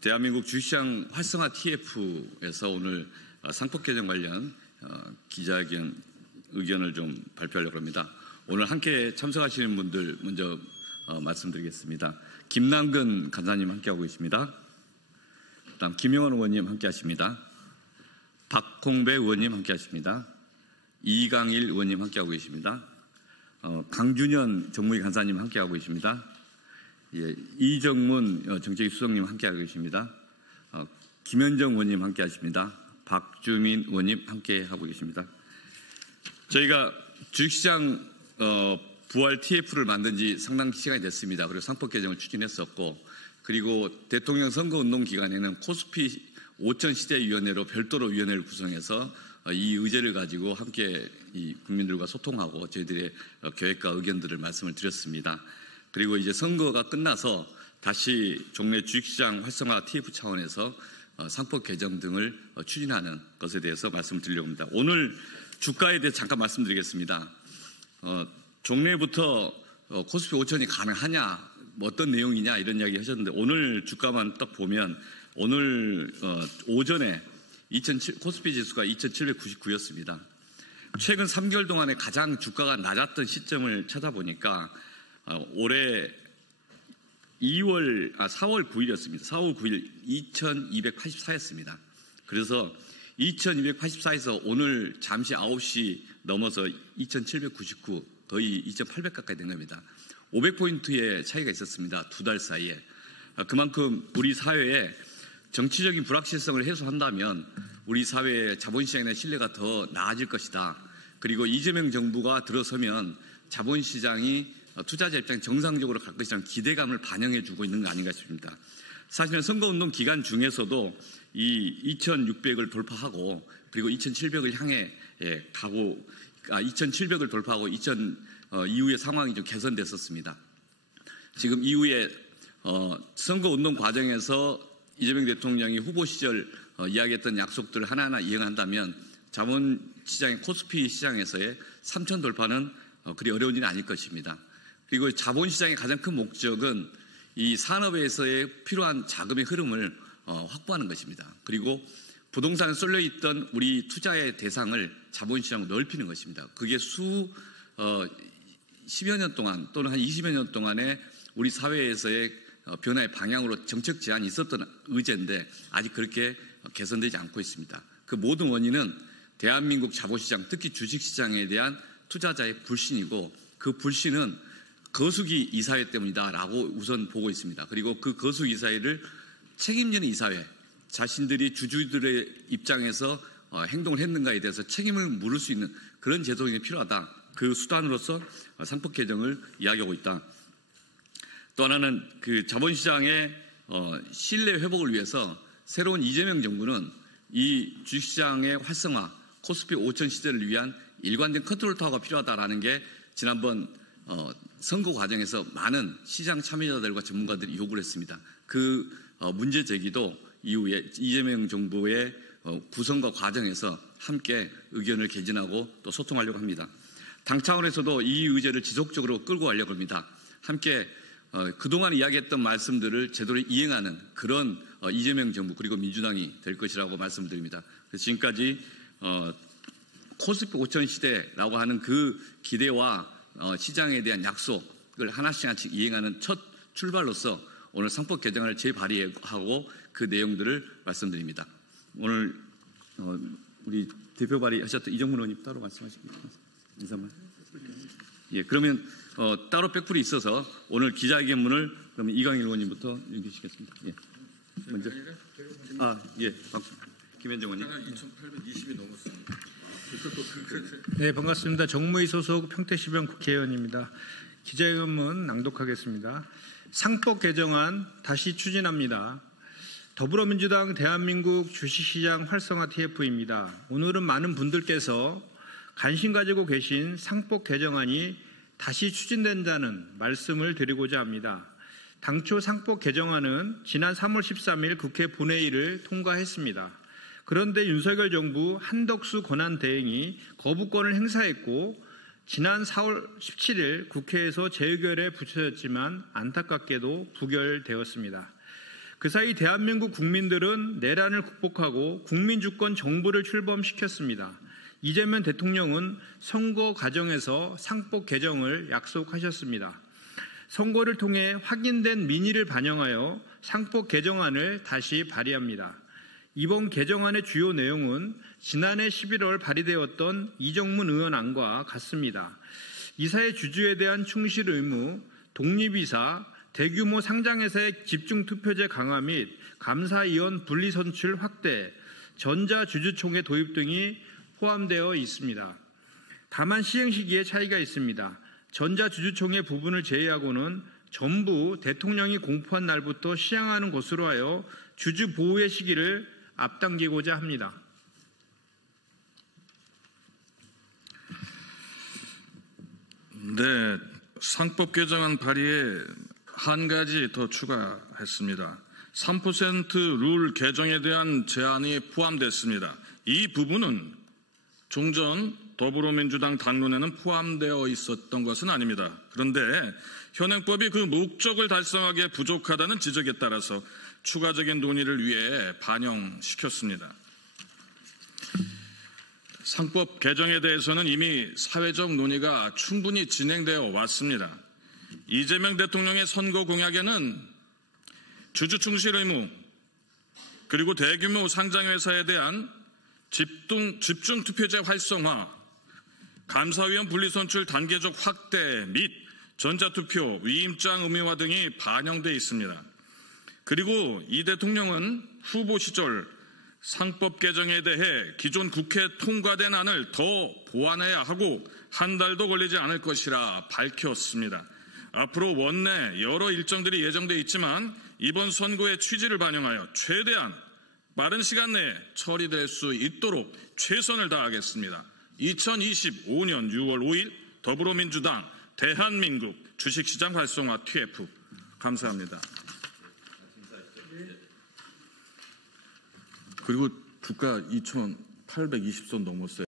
대한민국 주식시장 활성화 TF에서 오늘 상법 개정 관련 기자회견 의견을 좀 발표하려고 합니다. 오늘 함께 참석하시는 분들 먼저 말씀드리겠습니다. 김남근 간사님 함께하고 계십니다. 그다음 김영원 의원님 함께하십니다. 박홍배 의원님 함께하십니다. 이강일 의원님 함께하고 계십니다. 강준현 정무위 간사님 함께하고 계십니다. 예, 이정문 정책위 수석님 함께하고 계십니다. 김현정 의원님 함께하십니다. 박주민 의원님 함께하고 계십니다. 저희가 주식시장 부활 TF를 만든 지 상당 시간이 됐습니다. 그리고 상법 개정을 추진했었고, 그리고 대통령 선거운동 기간에는 코스피 5000시대위원회로 별도로 위원회를 구성해서 이 의제를 가지고 함께 이 국민들과 소통하고 저희들의 계획과 의견들을 말씀을 드렸습니다. 그리고 이제 선거가 끝나서 다시 종래 주식시장 활성화 TF 차원에서 상법 개정 등을 추진하는 것에 대해서 말씀을 드리려고 합니다. 오늘 주가에 대해 잠깐 말씀드리겠습니다. 종래부터 코스피 5000이 가능하냐, 뭐 어떤 내용이냐 이런 이야기 하셨는데, 오늘 주가만 딱 보면 오늘 오전에 코스피 지수가 2799였습니다. 최근 3개월 동안에 가장 주가가 낮았던 시점을 찾아보니까 올해 4월 9일이었습니다. 4월 9일 2284였습니다. 그래서 2284에서 오늘 잠시 9시 넘어서 2799, 거의 2800 가까이 된 겁니다. 500포인트의 차이가 있었습니다. 두 달 사이에. 그만큼 우리 사회에 정치적인 불확실성을 해소한다면 우리 사회의 자본시장의 신뢰가 더 나아질 것이다. 그리고 이재명 정부가 들어서면 자본시장이 투자자 입장에 정상적으로 갈 것이라는 기대감을 반영해주고 있는 거 아닌가 싶습니다. 사실은 선거운동 기간 중에서도 이 2600을 돌파하고 그리고 2700을 향해 가고 2700을 돌파하고 이후의 상황이 좀 개선됐었습니다. 지금 이후에 선거운동 과정에서 이재명 대통령이 후보 시절 이야기했던 약속들을 하나하나 이행한다면 자본시장의 코스피 시장에서의 3000 돌파는 그리 어려운 일이 아닐 것입니다. 그리고 자본시장의 가장 큰 목적은 이 산업에서의 필요한 자금의 흐름을 확보하는 것입니다. 그리고 부동산에 쏠려있던 우리 투자의 대상을 자본시장으로 넓히는 것입니다. 그게 10여 년 동안 또는 한 20여 년 동안에 우리 사회에서의 변화의 방향으로 정책 제안이 있었던 의제인데 아직 그렇게 개선되지 않고 있습니다. 그 모든 원인은 대한민국 자본시장, 특히 주식시장에 대한 투자자의 불신이고, 그 불신은 거수기 이사회 때문이다라고 우선 보고 있습니다. 그리고 그 거수기 이사회를 책임지는 이사회, 자신들이 주주들의 입장에서 행동을 했는가에 대해서 책임을 물을 수 있는 그런 제도가 필요하다. 그 수단으로서 상법 개정을 이야기하고 있다. 또 하나는 그 자본시장의 신뢰 회복을 위해서 새로운 이재명 정부는 이 주식시장의 활성화, 코스피 5000 시대를 위한 일관된 컨트롤 타워가 필요하다라는 게 지난번 선거 과정에서 많은 시장 참여자들과 전문가들이 요구를 했습니다. 그 문제 제기도 이후에 이재명 정부의 구성과 과정에서 함께 의견을 개진하고 또 소통하려고 합니다. 당 차원에서도 이 의제를 지속적으로 끌고 가려고 합니다. 함께 그동안 이야기했던 말씀들을 제대로 이행하는 그런 이재명 정부 그리고 민주당이 될 것이라고 말씀드립니다. 그래서 지금까지 코스피 5000 시대라고 하는 그 기대와 시장에 대한 약속을 하나씩 이행하는 첫 출발로서 오늘 상법 개정을 재발의하고 그 내용들을 말씀드립니다. 오늘 우리 대표 발의하셨던 이정문 의원님 따로 말씀하십니까? 인사만. 예, 그러면 따로 백풀이 있어서 오늘 기자회견문을 그러면 이강일 의원님부터 읽으시겠습니다. 예. 먼저. 김현정 의원님. 2,820이 넘었습니다. 네, 반갑습니다. 정무위 소속 평택시병 국회의원입니다. 기자회견문 낭독하겠습니다. 상법 개정안 다시 추진합니다. 더불어민주당 대한민국 주식시장 활성화 TF입니다. 오늘은 많은 분들께서 관심 가지고 계신 상법 개정안이 다시 추진된다는 말씀을 드리고자 합니다. 당초 상법 개정안은 지난 3월 13일 국회 본회의를 통과했습니다. 그런데 윤석열 정부 한덕수 권한대행이 거부권을 행사했고 지난 4월 17일 국회에서 재의결에 붙여졌지만 안타깝게도 부결되었습니다. 그 사이 대한민국 국민들은 내란을 극복하고 국민주권 정부를 출범시켰습니다. 이재명 대통령은 선거 과정에서 상법 개정을 약속하셨습니다. 선거를 통해 확인된 민의를 반영하여 상법 개정안을 다시 발의합니다. 이번 개정안의 주요 내용은 지난해 11월 발의되었던 이정문 의원 안과 같습니다. 이사의 주주에 대한 충실 의무, 독립이사, 대규모 상장회사의 집중투표제 강화 및 감사위원 분리선출 확대, 전자주주총회 도입 등이 포함되어 있습니다. 다만 시행 시기에 차이가 있습니다. 전자주주총회 부분을 제외하고는 전부 대통령이 공포한 날부터 시행하는 것으로 하여 주주 보호의 시기를 앞당기고자 합니다. 네, 상법 개정안 발의에 한 가지 더 추가했습니다. 3% 룰 개정에 대한 제안이 포함됐습니다. 이 부분은 종전 더불어민주당 당론에는 포함되어 있었던 것은 아닙니다. 그런데 현행법이 그 목적을 달성하기에 부족하다는 지적에 따라서 추가적인 논의를 위해 반영시켰습니다. 상법 개정에 대해서는 이미 사회적 논의가 충분히 진행되어 왔습니다. 이재명 대통령의 선거 공약에는 주주 충실 의무, 그리고 대규모 상장회사에 대한 집중 투표제 활성화, 감사위원 분리선출 단계적 확대 및 전자투표, 위임장 의무화 등이 반영되어 있습니다. 그리고 이 대통령은 후보 시절 상법 개정에 대해 기존 국회 통과된 안을 더 보완해야 하고 한 달도 걸리지 않을 것이라 밝혔습니다. 앞으로 원내 여러 일정들이 예정되어 있지만 이번 선거의 취지를 반영하여 최대한 빠른 시간 내에 처리될 수 있도록 최선을 다하겠습니다. 2025년 6월 5일 더불어민주당 대한민국 주식시장 활성화 TF. 감사합니다. 그리고 주가 2,820선 넘었어요.